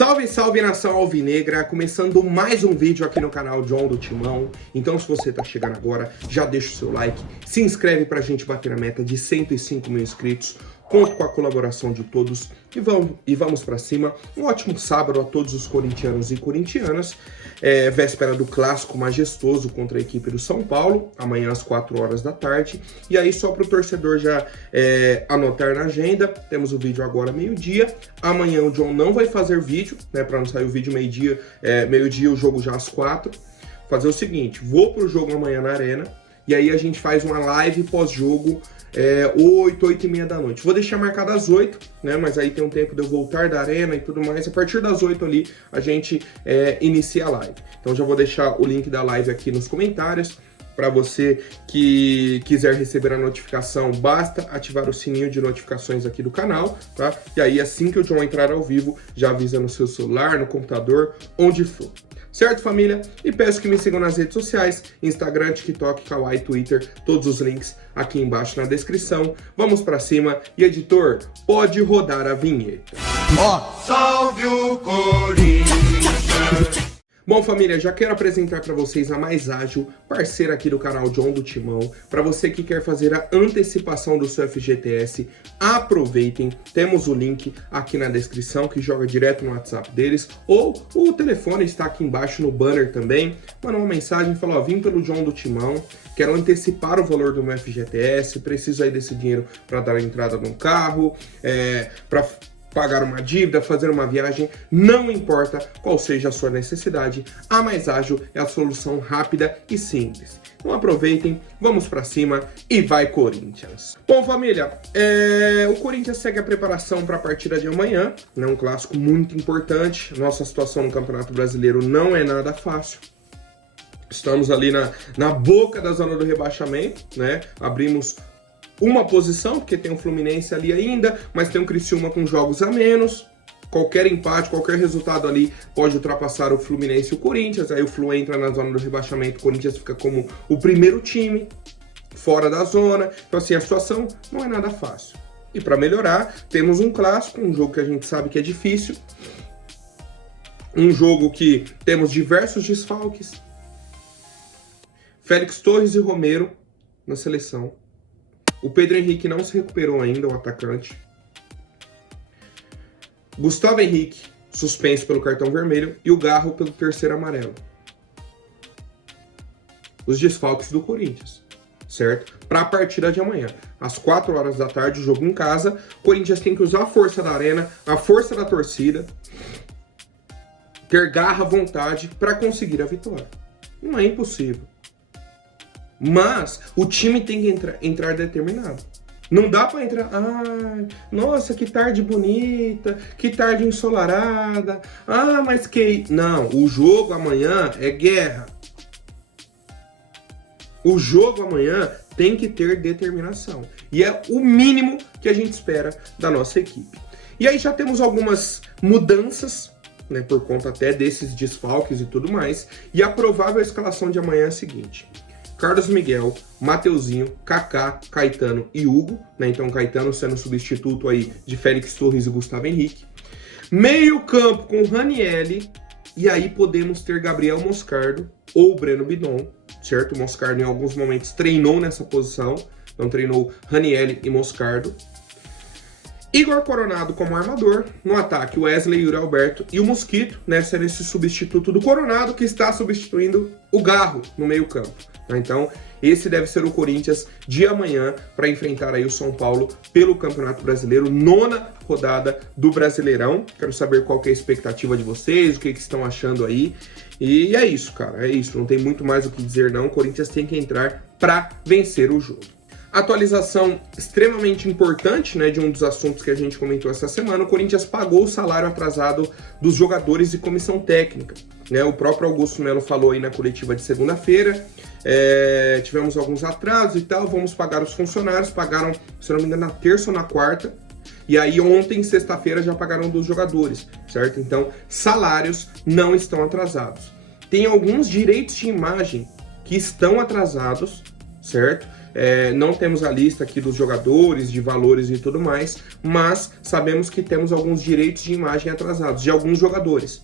Salve, salve nação alvinegra, começando mais um vídeo aqui no canal John do Timão. Então se você tá chegando agora, já deixa o seu like, se inscreve pra gente bater a meta de 105 mil inscritos. Conto com a colaboração de todos e vamos pra cima. Um ótimo sábado a todos os corintianos e corintianas. Véspera do clássico majestoso contra a equipe do São Paulo, amanhã às 4 horas da tarde. E aí só para o torcedor já anotar na agenda, temos o vídeo agora meio-dia. Amanhã o John não vai fazer vídeo, né, para não sair o vídeo meio-dia, o jogo já às 4. Fazer o seguinte, vou pro jogo amanhã na Arena, e aí a gente faz uma live pós-jogo 8 e meia da noite. Vou deixar marcado às 8, né? Mas aí tem um tempo de eu voltar da arena e tudo mais. A partir das 8 ali, a gente inicia a live. Então já vou deixar o link da live aqui nos comentários. Para você que quiser receber a notificação, basta ativar o sininho de notificações aqui do canal, tá? E aí assim que o John entrar ao vivo, já avisa no seu celular, no computador, onde for. Certo, família? E peço que me sigam nas redes sociais, Instagram, TikTok, Kawaii, Twitter, todos os links aqui embaixo na descrição. Vamos pra cima e, editor, pode rodar a vinheta. Salve o Corinthians! Bom, família, já quero apresentar para vocês a Mais Ágil, parceira aqui do canal John do Timão. Para você que quer fazer a antecipação do seu FGTS, aproveitem, temos o link aqui na descrição que joga direto no WhatsApp deles, ou o telefone está aqui embaixo no banner também. Manda uma mensagem e fala, ó, vim pelo John do Timão, quero antecipar o valor do meu FGTS, preciso aí desse dinheiro para dar a entrada num carro, para pagar uma dívida, fazer uma viagem, não importa qual seja a sua necessidade, a Mais Ágil é a solução rápida e simples. Então aproveitem, vamos pra cima e vai Corinthians! Bom, família, o Corinthians segue a preparação para a partida de amanhã, né, um clássico muito importante. Nossa situação no Campeonato Brasileiro não é nada fácil. Estamos ali na boca da zona do rebaixamento, né? Abrimos uma posição, porque tem o Fluminense ali ainda, mas tem o Criciúma com jogos a menos. Qualquer empate, qualquer resultado ali pode ultrapassar o Fluminense e o Corinthians. Aí o Flu entra na zona do rebaixamento, o Corinthians fica como o primeiro time, fora da zona. Então assim, a situação não é nada fácil. E para melhorar, temos um clássico, um jogo que a gente sabe que é difícil. Um jogo que temos diversos desfalques. Félix Torres e Romero na seleção. O Pedro Henrique não se recuperou ainda, o atacante. Gustavo Henrique, suspenso pelo cartão vermelho. E o Garro pelo terceiro amarelo. Os desfalques do Corinthians, certo? Para a partida de amanhã. Às 4 horas da tarde, o jogo em casa. O Corinthians tem que usar a força da arena, a força da torcida. Ter garra, vontade para conseguir a vitória. Não é impossível. Mas o time tem que entrar determinado. Não dá para entrar, nossa, que tarde bonita, que tarde ensolarada, mas que... Não, o jogo amanhã é guerra. O jogo amanhã tem que ter determinação. E é o mínimo que a gente espera da nossa equipe. E aí já temos algumas mudanças, né, por conta até desses desfalques e tudo mais. E a provável escalação de amanhã é a seguinte: Carlos Miguel, Mateuzinho, Kaká, Caetano e Hugo, né? Então Caetano sendo substituto aí de Félix Torres e Gustavo Henrique. Meio campo com Ranieri, e aí podemos ter Gabriel Moscardo ou Breno Bidon, certo? O Moscardo em alguns momentos treinou nessa posição, então treinou Ranieri e Moscardo. Igor Coronado como armador, no ataque Wesley, Yuri Alberto e o Mosquito, né, sendo esse substituto do Coronado que está substituindo o Garro no meio campo. Então esse deve ser o Corinthians de amanhã para enfrentar aí o São Paulo pelo Campeonato Brasileiro, 9ª rodada do Brasileirão. Quero saber qual que é a expectativa de vocês, o que estão achando aí. E é isso, cara, é isso, não tem muito mais o que dizer não, o Corinthians tem que entrar para vencer o jogo. Atualização extremamente importante, né, de um dos assuntos que a gente comentou essa semana: o Corinthians pagou o salário atrasado dos jogadores e comissão técnica, né? O próprio Augusto Melo falou aí na coletiva de segunda-feira, tivemos alguns atrasos e tal, vamos pagar os funcionários, pagaram, se não me engano, na terça ou na quarta, e aí ontem, sexta-feira, já pagaram dos jogadores, certo? Então, salários não estão atrasados. Tem alguns direitos de imagem que estão atrasados, certo? não temos a lista aqui dos jogadores, de valores e tudo mais, mas sabemos que temos alguns direitos de imagem atrasados de alguns jogadores.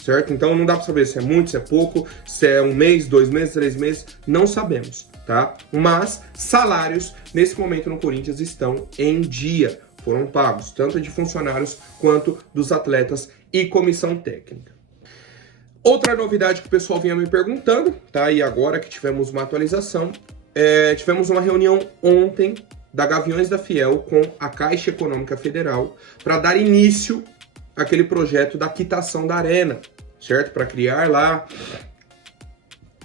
Certo? Então não dá para saber se é muito, se é pouco, se é 1 mês, 2 meses, 3 meses, não sabemos, tá? Mas salários nesse momento no Corinthians estão em dia, foram pagos, tanto de funcionários quanto dos atletas e comissão técnica. Outra novidade que o pessoal vinha me perguntando, tá? E agora que tivemos uma atualização, tivemos uma reunião ontem da Gaviões da Fiel com a Caixa Econômica Federal para dar início àquele projeto da quitação da arena, certo? Para criar lá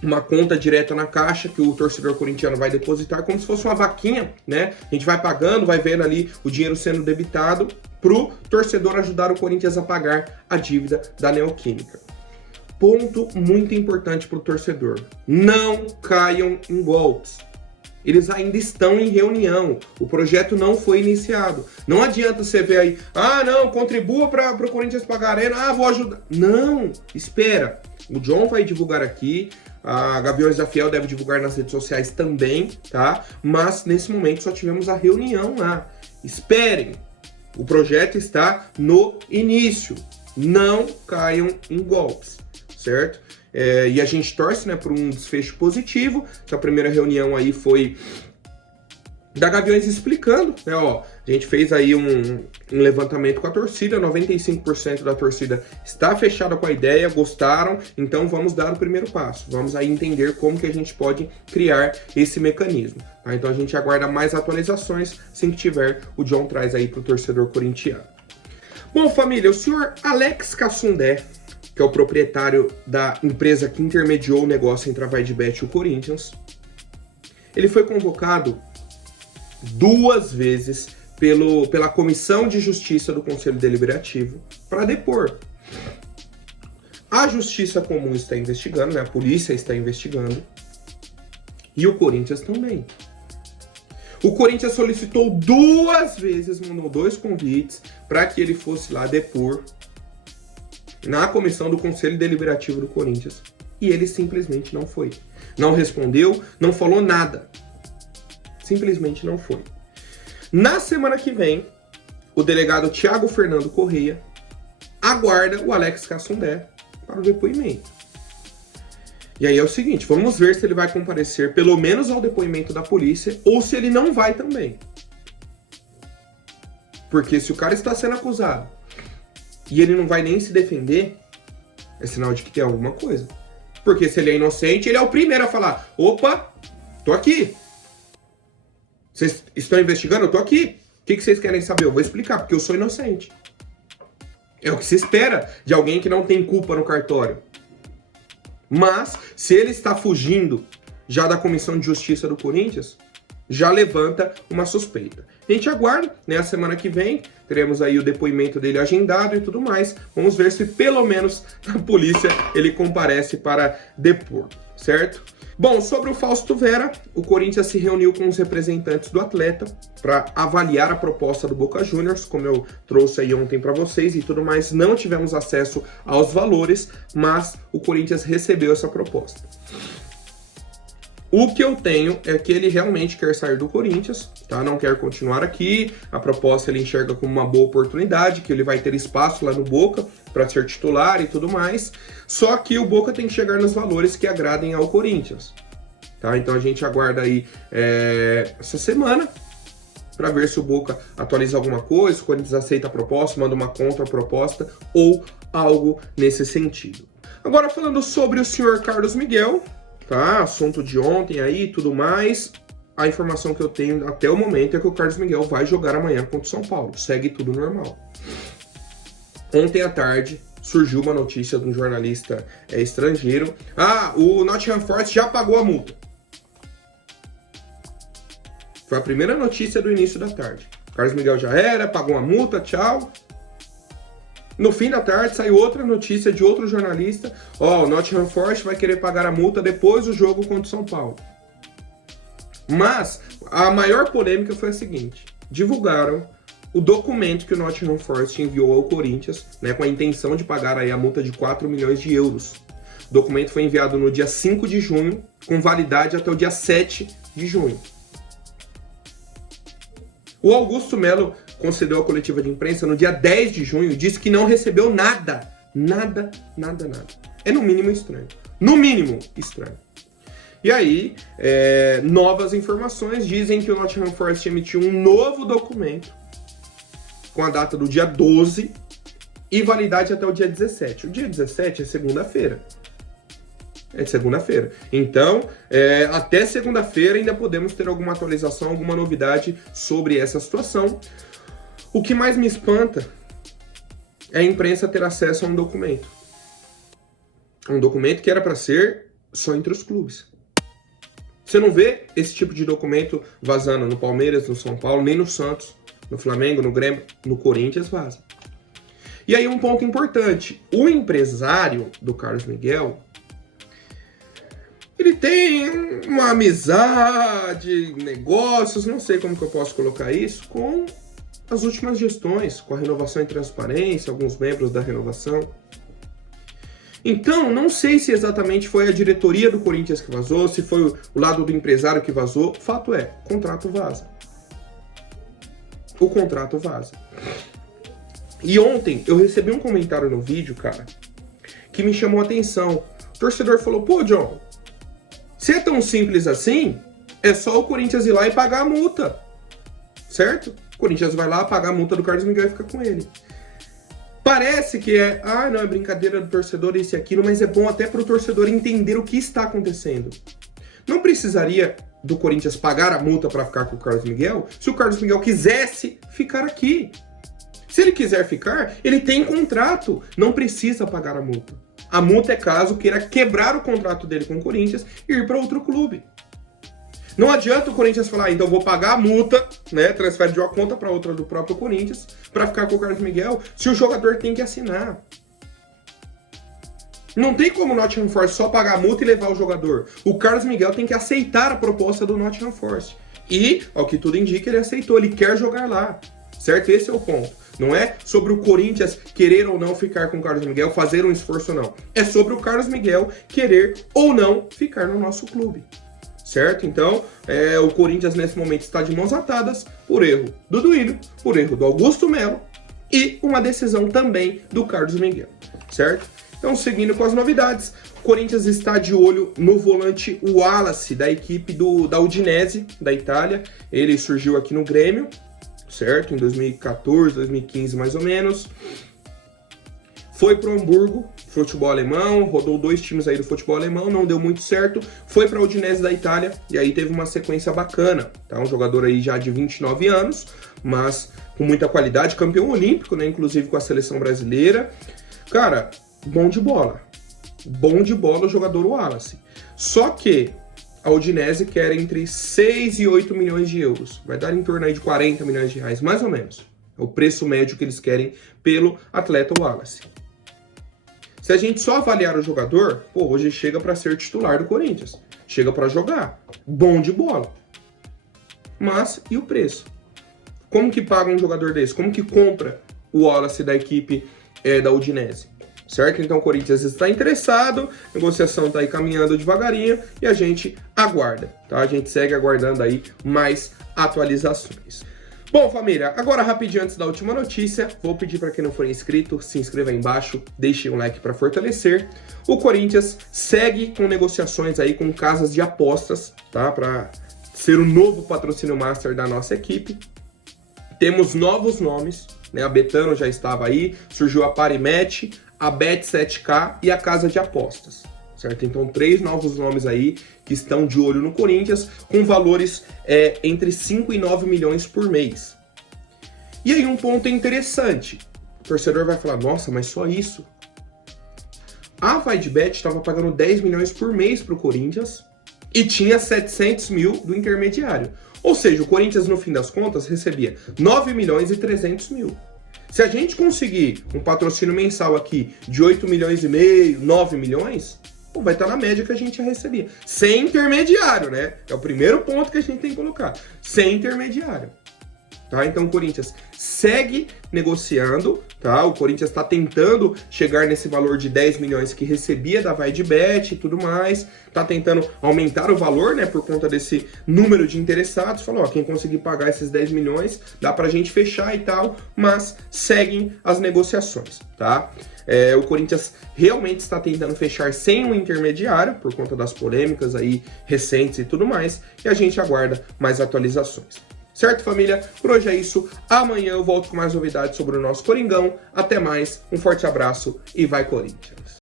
uma conta direta na Caixa que o torcedor corintiano vai depositar como se fosse uma vaquinha, né? A gente vai pagando, vai vendo ali o dinheiro sendo debitado pro torcedor ajudar o Corinthians a pagar a dívida da Neoquímica. Ponto muito importante pro torcedor: não caiam em golpes. Eles ainda estão em reunião, o projeto não foi iniciado. Não adianta você ver aí, não, contribua para o Corinthians pagar a arena, vou ajudar. Não, espera. O John vai divulgar aqui, a Gaviões da Fiel deve divulgar nas redes sociais também, tá? Mas nesse momento só tivemos a reunião lá. Esperem, o projeto está no início. Não caiam em golpes, certo? E a gente torce, né, por um desfecho positivo. Essa primeira reunião aí foi da Gaviões explicando, né, a gente fez aí um levantamento com a torcida, 95% da torcida está fechada com a ideia, gostaram, então vamos dar o primeiro passo, vamos aí entender como que a gente pode criar esse mecanismo, tá? Então a gente aguarda mais atualizações, assim que tiver, o John traz aí para o torcedor corintiano. Bom, família, o senhor Alex Cassundé, que é o proprietário da empresa que intermediou o negócio entre a VaiDebet e o Corinthians, ele foi convocado 2 vezes pela Comissão de Justiça do Conselho Deliberativo para depor. A Justiça Comum está investigando, né? A polícia está investigando, e o Corinthians também. O Corinthians solicitou 2 vezes, mandou 2 convites para que ele fosse lá depor na comissão do Conselho Deliberativo do Corinthians. E ele simplesmente não foi. Não respondeu, não falou nada. Simplesmente não foi. Na semana que vem, o delegado Thiago Fernando Correia aguarda o Alex Cassundé para o depoimento. E aí é o seguinte, vamos ver se ele vai comparecer pelo menos ao depoimento da polícia ou se ele não vai também. Porque se o cara está sendo acusado e ele não vai nem se defender, é sinal de que tem alguma coisa. Porque se ele é inocente, ele é o primeiro a falar: opa, tô aqui. Vocês estão investigando? Eu tô aqui. O que vocês querem saber? Eu vou explicar, porque eu sou inocente. É o que se espera de alguém que não tem culpa no cartório. Mas, se ele está fugindo já da Comissão de Justiça do Corinthians, já levanta uma suspeita. A gente aguarda, né? A semana que vem teremos aí o depoimento dele agendado e tudo mais. Vamos ver se pelo menos a polícia ele comparece para depor, certo? Bom, sobre o Fausto Vera, o Corinthians se reuniu com os representantes do atleta para avaliar a proposta do Boca Juniors, como eu trouxe aí ontem para vocês e tudo mais. Não tivemos acesso aos valores, mas o Corinthians recebeu essa proposta. O que eu tenho é que ele realmente quer sair do Corinthians, tá? Não quer continuar aqui. A proposta ele enxerga como uma boa oportunidade, que ele vai ter espaço lá no Boca para ser titular e tudo mais. Só que o Boca tem que chegar nos valores que agradem ao Corinthians, tá? Então a gente aguarda aí essa semana para ver se o Boca atualiza alguma coisa, se o Corinthians aceita a proposta, manda uma contraproposta ou algo nesse sentido. Agora falando sobre o senhor Carlos Miguel, tá? Assunto de ontem aí e tudo mais. A informação que eu tenho até o momento é que o Carlos Miguel vai jogar amanhã contra o São Paulo. Segue tudo normal. Ontem à tarde surgiu uma notícia de um jornalista estrangeiro. O Nottingham Forest já pagou a multa. Foi a primeira notícia do início da tarde. O Carlos Miguel já era, pagou a multa, tchau. No fim da tarde saiu outra notícia de outro jornalista. O Nottingham Forest vai querer pagar a multa depois do jogo contra o São Paulo. Mas a maior polêmica foi a seguinte: divulgaram o documento que o Nottingham Forest enviou ao Corinthians, né, com a intenção de pagar aí a multa de 4 milhões de euros. O documento foi enviado no dia 5 de junho, com validade até o dia 7 de junho. O Augusto Melo concedeu a coletiva de imprensa no dia 10 de junho e disse que não recebeu nada. Nada. É no mínimo estranho. No mínimo estranho. E aí, novas informações dizem que o Nottingham Forest emitiu um novo documento com a data do dia 12 e validade até o dia 17. O dia 17 é segunda-feira. Então, até segunda-feira ainda podemos ter alguma atualização, alguma novidade sobre essa situação. O que mais me espanta é a imprensa ter acesso a um documento. Um documento que era para ser só entre os clubes. Você não vê esse tipo de documento vazando no Palmeiras, no São Paulo, nem no Santos, no Flamengo, no Grêmio, no Corinthians vaza. E aí um ponto importante, o empresário do Carlos Miguel, ele tem uma amizade, negócios, não sei como que eu posso colocar isso, com as últimas gestões, com a Renovação e Transparência, alguns membros da Renovação. Então, não sei se exatamente foi a diretoria do Corinthians que vazou, se foi o lado do empresário que vazou. Fato é, o contrato vaza. O contrato vaza. E ontem eu recebi um comentário no vídeo, cara, que me chamou a atenção. O torcedor falou, pô, John, se é tão simples assim, é só o Corinthians ir lá e pagar a multa. Certo? O Corinthians vai lá pagar a multa do Carlos Miguel e fica com ele. Parece que não, é brincadeira do torcedor, isso e aquilo, mas é bom até para o torcedor entender o que está acontecendo. Não precisaria do Corinthians pagar a multa para ficar com o Carlos Miguel se o Carlos Miguel quisesse ficar aqui. Se ele quiser ficar, ele tem contrato, não precisa pagar a multa. A multa é caso queira quebrar o contrato dele com o Corinthians e ir para outro clube. Não adianta o Corinthians falar, então vou pagar a multa, né, transfere de uma conta para outra do próprio Corinthians, para ficar com o Carlos Miguel, se o jogador tem que assinar. Não tem como o Nottingham Forest só pagar a multa e levar o jogador. O Carlos Miguel tem que aceitar a proposta do Nottingham Forest. E, ao que tudo indica, ele aceitou, ele quer jogar lá. Certo? Esse é o ponto. Não é sobre o Corinthians querer ou não ficar com o Carlos Miguel, fazer um esforço ou não. É sobre o Carlos Miguel querer ou não ficar no nosso clube. Certo? Então, o Corinthians nesse momento está de mãos atadas por erro do Duílio, por erro do Augusto Melo e uma decisão também do Carlos Miguel. Certo? Então, seguindo com as novidades, o Corinthians está de olho no volante Wallace, da equipe da Udinese, da Itália. Ele surgiu aqui no Grêmio, certo? Em 2014, 2015 mais ou menos. Foi para o Hamburgo, futebol alemão, rodou 2 times aí do futebol alemão, não deu muito certo. Foi para a Udinese da Itália e aí teve uma sequência bacana, tá? Um jogador aí já de 29 anos, mas com muita qualidade, campeão olímpico, né? Inclusive com a seleção brasileira. Cara, bom de bola o jogador Wallace. Só que a Udinese quer entre 6 e 8 milhões de euros. Vai dar em torno aí de 40 milhões de reais, mais ou menos. É o preço médio que eles querem pelo atleta Wallace. Se a gente só avaliar o jogador, hoje chega para ser titular do Corinthians. Chega para jogar. Bom de bola. Mas, e o preço? Como que paga um jogador desse? Como que compra o Wallace da equipe da Udinese? Certo? Então o Corinthians está interessado, a negociação está aí caminhando devagarinho e a gente aguarda, tá? A gente segue aguardando aí mais atualizações. Bom, família, agora rapidinho antes da última notícia, vou pedir para quem não for inscrito, se inscreva aí embaixo, deixe um like para fortalecer. O Corinthians segue com negociações aí com casas de apostas, tá? Para ser o novo patrocínio master da nossa equipe. Temos novos nomes, né? A Betano já estava aí, surgiu a Parimatch, a Bet7K e a Casa de Apostas, certo? Então 3 novos nomes aí que estão de olho no Corinthians, com valores entre 5 e 9 milhões por mês. E aí um ponto interessante, o torcedor vai falar, nossa, mas só isso? A VideBet estava pagando 10 milhões por mês para o Corinthians e tinha 700 mil do intermediário. Ou seja, o Corinthians, no fim das contas, recebia 9 milhões e 300 mil. Se a gente conseguir um patrocínio mensal aqui de 8 milhões e meio, 9 milhões, vai estar na média que a gente já recebia. Sem intermediário, né? É o primeiro ponto que a gente tem que colocar. Sem intermediário. tá? Então o Corinthians segue negociando, tá? O Corinthians está tentando chegar nesse valor de 10 milhões que recebia da VaideBet e tudo mais, tá tentando aumentar o valor, né, por conta desse número de interessados, falou, ó, quem conseguir pagar esses 10 milhões, dá pra gente fechar e tal, mas seguem as negociações, tá? O Corinthians realmente está tentando fechar sem um intermediário, por conta das polêmicas aí recentes e tudo mais, e a gente aguarda mais atualizações. Certo, família? Por hoje é isso. Amanhã eu volto com mais novidades sobre o nosso Coringão. Até mais, um forte abraço e vai Corinthians!